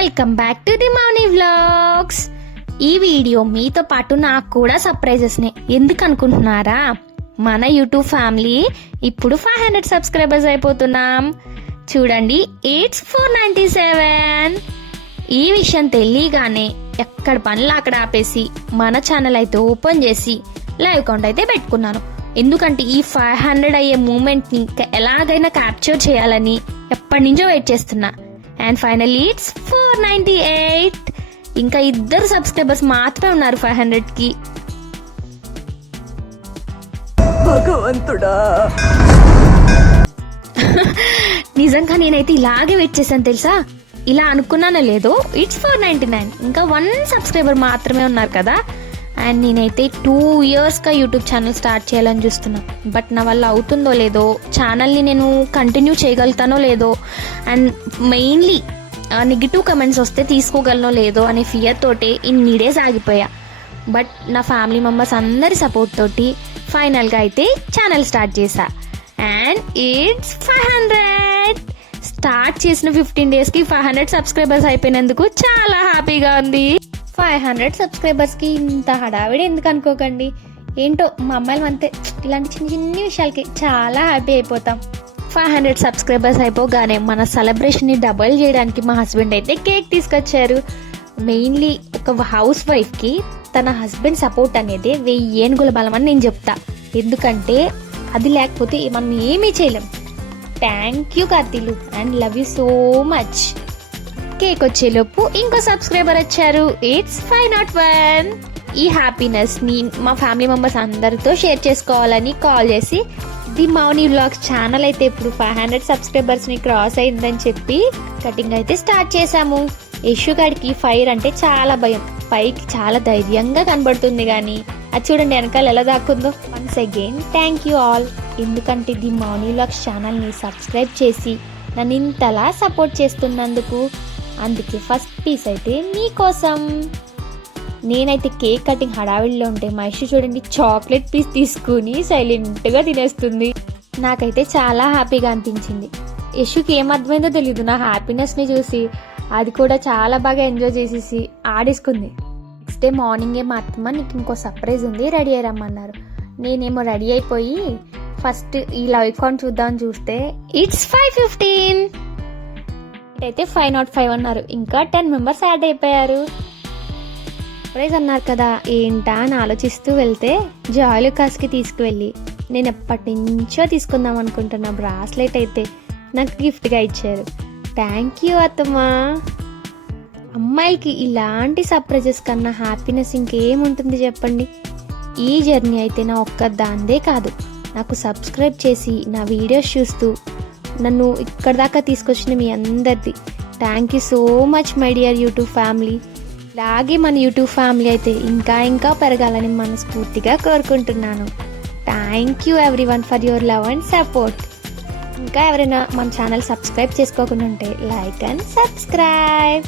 Welcome back to the Mouni vlogs. ఈ video మీతో పాటు నాకు కూడా సర్ప్రైజెస్నే. ఎందుకు అనుకుంటున్నారా? మన యూట్యూబ్ ఫ్యామిలీ ఇప్పుడు 500 సబ్స్క్రైబర్స్ అయిపోతున్నాం. చూడండి, ఇట్స్ 497. ఈ విషయం తెలియగానే ఎక్కడ పనులు అక్కడ ఆపేసి మన ఛానల్ అయితే ఓపెన్ చేసి లైవ్ కౌంట్ అయితే పెట్టుకున్నాను. ఎందుకంటే ఈ 500 అయ్యే మూమెంట్ ని ఎలాగైనా క్యాప్చర్ చేయాలని ఎప్పటి నుంచో వెయిట్ చేస్తున్నా. And finally it's 498. ఇంకా 2 సబ్స్క్రైబర్స్ మాత్రమే ఉన్నారు 500 కి. భగవంతుడా, నిజంగా నేనైతే ఇలాగే వెయిట్ చేశాను తెలుసా. ఇలా అనుకున్నానో లేదో, ఇట్స్ 499. ఇంకా 1 సబ్స్క్రైబర్ మాత్రమే ఉన్నారు కదా. అండ్ నేనైతే 2 years గా యూట్యూబ్ ఛానల్ స్టార్ట్ చేయాలని చూస్తున్నా. బట్ నా వల్ల అవుతుందో లేదో, ఛానల్ని నేను కంటిన్యూ చేయగలుగుతానో లేదో, అండ్ మెయిన్లీ నెగిటివ్ కమెంట్స్ వస్తే తీసుకోగలనో లేదో అనే ఫియర్ తోటి ఇన్ని డేస్ ఆగిపోయా. బట్ నా ఫ్యామిలీ మెంబర్స్ అందరి సపోర్ట్ తోటి ఫైనల్గా అయితే ఛానల్ స్టార్ట్ చేశా. And it's 500. స్టార్ట్ చేసిన 15 daysకి 500 సబ్స్క్రైబర్స్ అయిపోయినందుకు చాలా హ్యాపీగా ఉంది. 500 సబ్స్క్రైబర్స్కి ఇంత హడావిడి ఎందుకు అనుకోకండి. ఏంటో మా అమ్మాయిలు అంతే, ఇలాంటి చిన్న చిన్న విషయాలకి చాలా హ్యాపీ అయిపోతాం. 500 సబ్స్క్రైబర్స్ అయిపోగానే మన సెలబ్రేషన్ని డబుల్ చేయడానికి మా హస్బెండ్ అయితే కేక్ తీసుకొచ్చారు. మెయిన్లీ ఒక హౌస్ వైఫ్కి తన హస్బెండ్ సపోర్ట్ అనేది 1000 ఏనుగుల బలం అని నేను చెప్తా. ఎందుకంటే అది లేకపోతే మనం ఏమీ చేయలేం. థ్యాంక్ యూ కార్తీలు, and love you so much. Cake వచ్చేలోపు ఇంకో సబ్స్క్రైబర్ వచ్చారు. ఇట్స్ 501. ఈ హ్యాపీనెస్ ని మా ఫ్యామిలీ మెంబర్స్ అందరితో షేర్ చేసుకోవాలని కాల్ చేసి ది మౌని వ్లాగ్స్ ఛానల్ అయితే ఇప్పుడు 500 సబ్స్క్రైబర్స్ ని క్రాస్ అయిందని చెప్పి కటింగ్ అయితే స్టార్ట్ చేశాము. యశు గాడికి ఫైర్ అంటే చాలా భయం. పైకి చాలా ధైర్యంగా కనబడుతుంది కానీ అది చూడండి వెనకాల ఎలా దాక్కుందో. Once again thank you all. ఎందుకంటే ది మౌని వ్లాగ్స్ ఛానల్ని సబ్స్క్రైబ్ చేసి నన్ను ఇంతలా సపోర్ట్ చేస్తున్నందుకు. అందుకే ఫస్ట్ పీస్ అయితే మీకోసం. నేనైతే కేక్ కటింగ్ హడావిడిలో ఉంటే మా యశు చూడండి చాక్లెట్ పీస్ తీసుకుని సైలెంట్గా తినేస్తుంది. నాకైతే చాలా హ్యాపీగా అనిపించింది. యశుకి ఏం అర్థమైందో తెలీదు నా హ్యాపీనెస్ని చూసి. అది కూడా చాలా బాగా ఎంజాయ్ చేసేసి ఆడేసుకుంది. నెక్స్ట్ డే మార్నింగే మా అత్తమ్మ నీకు ఇంకో సర్ప్రైజ్ ఉంది, రెడీ అయ్యి రమ్మన్నారు. నేనేమో రెడీ అయిపోయి ఫస్ట్ ఈ లైవ్ కౌంట్ చూద్దామని చూస్తే ఇట్స్ 515. అయితే 505 అన్నారు. ఇంకా 10 మెంబర్స్ యాడ్ అయిపోయారు. సర్ప్రైజ్ అన్నారు కదా ఏంటా అని ఆలోచిస్తూ వెళ్తే జాయ్లుకాస్కి తీసుకువెళ్ళి నేను ఎప్పటి నుంచో తీసుకుందాం అనుకుంటున్న బ్రాస్లెట్ అయితే నాకు గిఫ్ట్గా ఇచ్చారు. థ్యాంక్ యూ అత్తమ్మా. అమ్మాయికి ఇలాంటి సర్ప్రైజెస్ కన్నా హ్యాపీనెస్ ఇంకేముంటుంది చెప్పండి. ఈ జర్నీ అయితే నా ఒక్కదాందే కాదు, నాకు సబ్స్క్రైబ్ చేసి నా వీడియోస్ చూస్తూ నన్ను ఇక్కడ దాకా తీసుకొచ్చిన మీ అందరిది. Thank you so much my dear YouTube family. ఇలాగే మన యూట్యూబ్ ఫ్యామిలీ అయితే ఇంకా ఇంకా పెరగాలని మనస్ఫూర్తిగా కోరుకుంటున్నాను. Thank you everyone for your love and support. ఇంకా ఎవరైనా మన ఛానల్ సబ్స్క్రైబ్ చేసుకోకుండా ఉంటే లైక్ అండ్ సబ్స్క్రైబ్.